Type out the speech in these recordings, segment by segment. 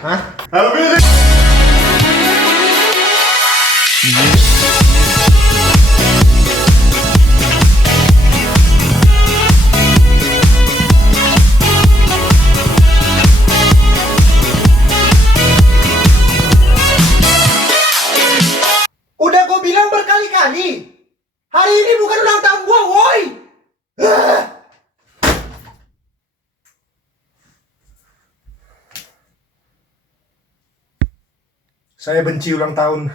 Hah? Halo Billy. Udah gue bilang berkali-kali, hari ini bukan ulang tahun gue, woi. Saya benci ulang tahun.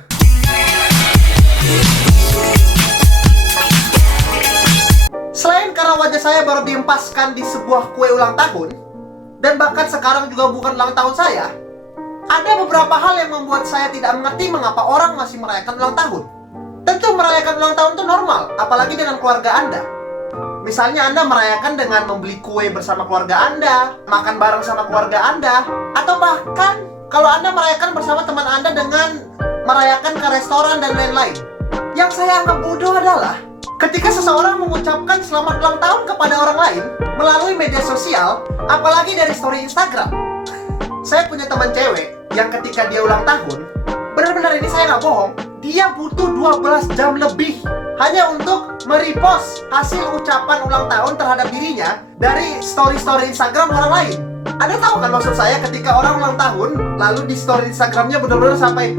Selain karena wajah saya baru diempaskan di sebuah kue ulang tahun, dan bahkan sekarang juga bukan ulang tahun saya, ada beberapa hal yang membuat saya tidak mengerti mengapa orang masih merayakan ulang tahun. Tentu merayakan ulang tahun itu normal, apalagi dengan keluarga Anda. Misalnya Anda merayakan dengan membeli kue bersama keluarga Anda, makan bareng sama keluarga Anda, atau bahkan kalau Anda merayakan bersama teman Anda dengan merayakan ke restoran dan lain-lain. Yang saya anggap bodoh adalah ketika seseorang mengucapkan selamat ulang tahun kepada orang lain melalui media sosial, apalagi dari story Instagram. Saya punya teman cewek yang ketika dia ulang tahun, benar-benar ini saya nggak bohong, dia butuh 12 jam lebih hanya untuk merepost hasil ucapan ulang tahun terhadap dirinya dari story-story Instagram orang lain. Anda tahu kan maksud saya ketika orang ulang tahun, lalu di story Instagramnya benar-benar sampai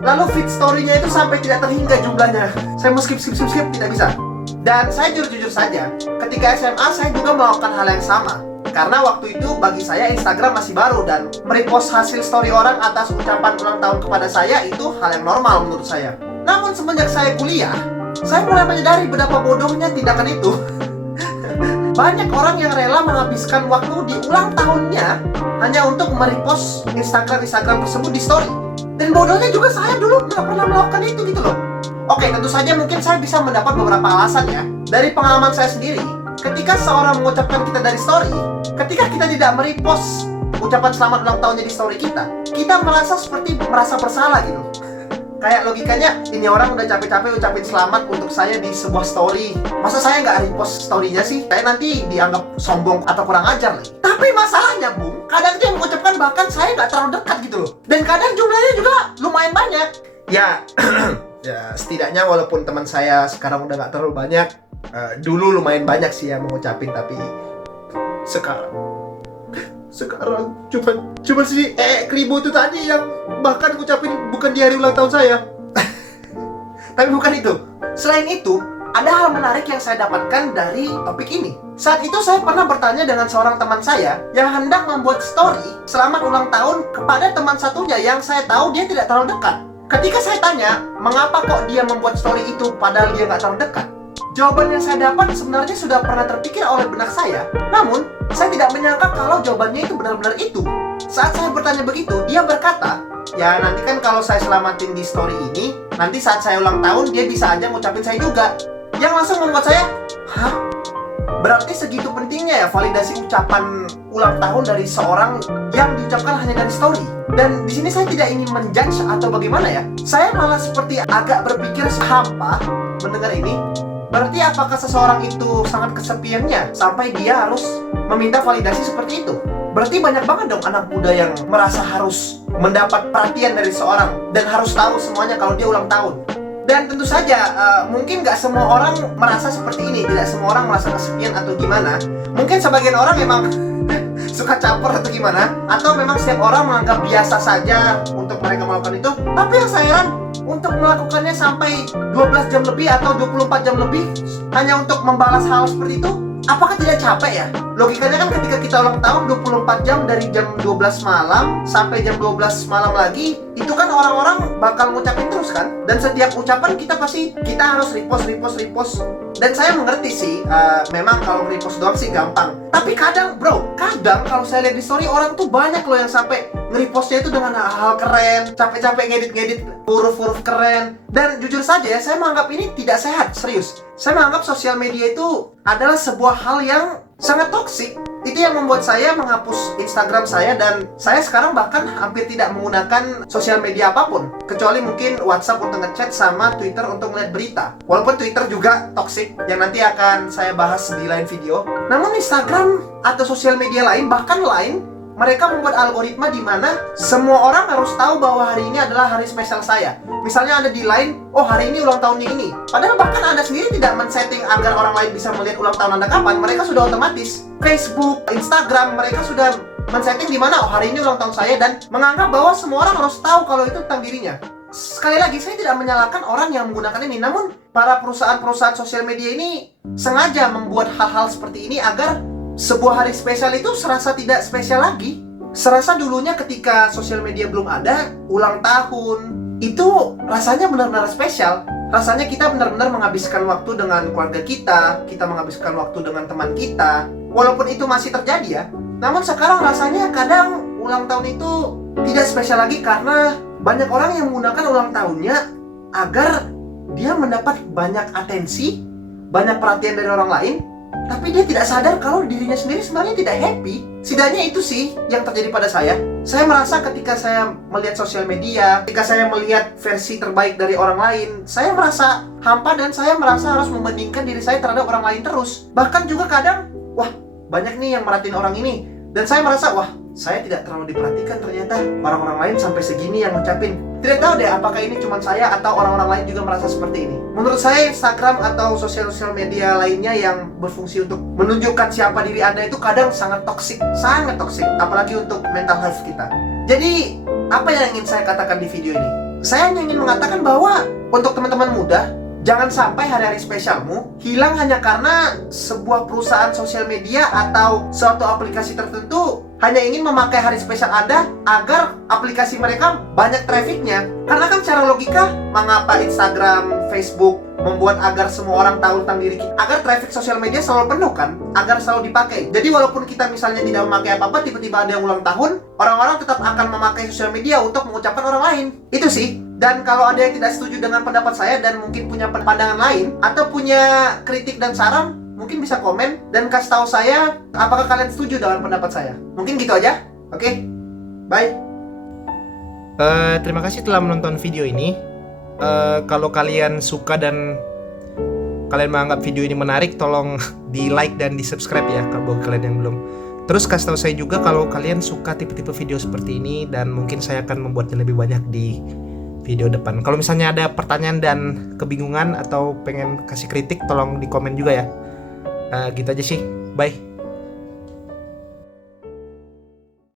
lalu feed story-nya itu sampai tidak terhingga jumlahnya. Saya mau skip, tidak bisa. Dan saya jujur saja, ketika SMA saya juga melakukan hal yang sama. Karena waktu itu bagi saya Instagram masih baru dan merepost hasil story orang atas ucapan ulang tahun kepada saya itu hal yang normal menurut saya. Namun semenjak saya kuliah, saya mulai menyadari betapa bodohnya tindakan itu. Banyak orang yang rela menghabiskan waktu di ulang tahunnya hanya untuk merepost Instagram tersebut di story. Dan bodohnya juga saya dulu nggak pernah melakukan itu gitu loh. Oke, tentu saja mungkin saya bisa mendapat beberapa alasan ya. Dari pengalaman saya sendiri, ketika seorang mengucapkan kita dari story, ketika kita tidak merepost ucapan selamat ulang tahunnya di story kita merasa seperti merasa bersalah gitu. Kayak logikanya, ini orang udah capek-capek ucapin selamat untuk saya di sebuah story, masa saya nggak repost story-nya sih? Kayak nanti dianggap sombong atau kurang ajar lagi. Tapi masalahnya, Bung, kadang dia mengucapkan bahkan saya nggak terlalu dekat gitu loh. Dan kadang jumlahnya juga lumayan banyak. Ya, ya setidaknya walaupun teman saya sekarang udah nggak terlalu banyak, dulu lumayan banyak sih yang mengucapin, tapi sekarang cuma si Kribo itu tadi yang bahkan ngucapin bukan di hari ulang tahun saya. Tapi bukan itu. Selain itu, ada hal menarik yang saya dapatkan dari topik ini. Saat itu saya pernah bertanya dengan seorang teman saya yang hendak membuat story selamat ulang tahun kepada teman satunya yang saya tahu dia tidak terlalu dekat. Ketika saya tanya, mengapa kok dia membuat story itu padahal dia nggak terlalu dekat? Jawaban yang saya dapat sebenarnya sudah pernah terpikir oleh benak saya. Namun, saya tidak menyangka kalau jawabannya itu benar-benar itu. Saat saya bertanya begitu, dia berkata, ya nanti kan kalau saya selamatin di story ini, nanti saat saya ulang tahun, dia bisa aja ngucapin saya juga. Yang langsung membuat saya, hah? Berarti segitu pentingnya ya validasi ucapan ulang tahun dari seorang yang diucapkan hanya dari story. Dan di sini saya tidak ingin menjudge atau bagaimana ya. Saya malah seperti agak berpikir hampa mendengar ini. Berarti apakah seseorang itu sangat kesepiannya sampai dia harus meminta validasi seperti itu? Berarti banyak banget dong anak muda yang merasa harus mendapat perhatian dari seorang dan harus tahu semuanya kalau dia ulang tahun. Dan tentu saja mungkin nggak semua orang merasa seperti ini. Tidak semua orang merasa kesepian atau gimana. Mungkin sebagian orang memang suka caper atau gimana, atau memang setiap orang menganggap biasa saja untuk mereka melakukan itu. Tapi yang saya heran, untuk melakukannya sampai 12 jam lebih atau 24 jam lebih hanya untuk membalas hal seperti itu, apakah tidak capek ya? Logikanya kan ketika kita ulang tahun 24 jam dari jam 12 malam sampai jam 12 malam lagi, itu kan orang-orang bakal ngucapin terus kan? Dan setiap ucapan kita harus repost. Dan saya mengerti sih, memang kalau repost doang sih gampang. Tapi kadang kalau saya lihat di story orang tuh banyak loh yang sampai nge-repostnya itu dengan hal-hal keren, capek-capek ngedit huruf-huruf keren. Dan jujur saja ya, saya menganggap ini tidak sehat, serius. Saya menganggap sosial media itu adalah sebuah hal yang sangat toksik. Itu yang membuat saya menghapus Instagram saya, dan saya sekarang bahkan hampir tidak menggunakan sosial media apapun kecuali mungkin WhatsApp untuk ngechat sama Twitter untuk melihat berita. Walaupun Twitter juga toksik, yang nanti akan saya bahas di lain video. Namun Instagram atau sosial media lain, bahkan Line, mereka membuat algoritma di mana semua orang harus tahu bahwa hari ini adalah hari spesial saya. Misalnya ada di Line, oh hari ini ulang tahunnya ini. Padahal bahkan Anda sendiri tidak men-setting agar orang lain bisa melihat ulang tahun Anda kapan. Mereka sudah otomatis. Facebook, Instagram, mereka sudah men-setting di mana, oh hari ini ulang tahun saya, dan menganggap bahwa semua orang harus tahu kalau itu tentang dirinya. Sekali lagi, saya tidak menyalahkan orang yang menggunakan ini. Namun, para perusahaan-perusahaan sosial media ini sengaja membuat hal-hal seperti ini agar sebuah hari spesial itu serasa tidak spesial lagi. Serasa dulunya ketika sosial media belum ada, ulang tahun itu rasanya benar-benar spesial. Rasanya kita benar-benar menghabiskan waktu dengan keluarga kita menghabiskan waktu dengan teman kita. Walaupun itu masih terjadi ya. Namun sekarang rasanya kadang ulang tahun itu tidak spesial lagi karena banyak orang yang menggunakan ulang tahunnya agar dia mendapat banyak atensi, banyak perhatian dari orang lain, tapi dia tidak sadar kalau dirinya sendiri sebenarnya tidak happy. Setidaknya itu sih yang terjadi pada saya. Saya merasa ketika saya melihat sosial media, ketika saya melihat versi terbaik dari orang lain, saya merasa hampa dan saya merasa harus membandingkan diri saya terhadap orang lain terus. Bahkan juga kadang, wah banyak nih yang merhatiin orang ini, dan saya merasa, wah saya tidak terlalu diperhatikan ternyata. Orang-orang lain sampai segini yang ngucapin. Tidak tahu deh apakah ini cuma saya atau orang-orang lain juga merasa seperti ini. Menurut saya Instagram atau sosial media lainnya yang berfungsi untuk menunjukkan siapa diri Anda itu kadang sangat toksik, apalagi untuk mental health kita. Jadi apa yang ingin saya katakan di video ini? Saya hanya ingin mengatakan bahwa untuk teman-teman muda, jangan sampai hari-hari spesialmu hilang hanya karena sebuah perusahaan sosial media atau suatu aplikasi tertentu hanya ingin memakai hari spesial Anda agar aplikasi mereka banyak trafficnya. Karena kan secara logika, mengapa Instagram, Facebook membuat agar semua orang tahu tentang diri kita, agar traffic sosial media selalu penuh kan, agar selalu dipakai. Jadi walaupun kita misalnya tidak memakai apa-apa, tiba-tiba ada yang ulang tahun, orang-orang tetap akan memakai sosial media untuk mengucapkan orang lain. Itu sih. Dan kalau ada yang tidak setuju dengan pendapat saya dan mungkin punya pandangan lain atau punya kritik dan saran, mungkin bisa komen dan kasih tahu saya apakah kalian setuju dengan pendapat saya. Mungkin gitu aja. Oke? Bye. Terima kasih telah menonton video ini. Kalau kalian suka dan kalian menganggap video ini menarik, tolong di like dan di subscribe ya kalau kalian yang belum. Terus kasih tahu saya juga kalau kalian suka tipe-tipe video seperti ini, dan mungkin saya akan membuatnya lebih banyak di video depan. Kalau misalnya ada pertanyaan dan kebingungan atau pengen kasih kritik, tolong di komen juga ya. Gitu aja sih. Bye.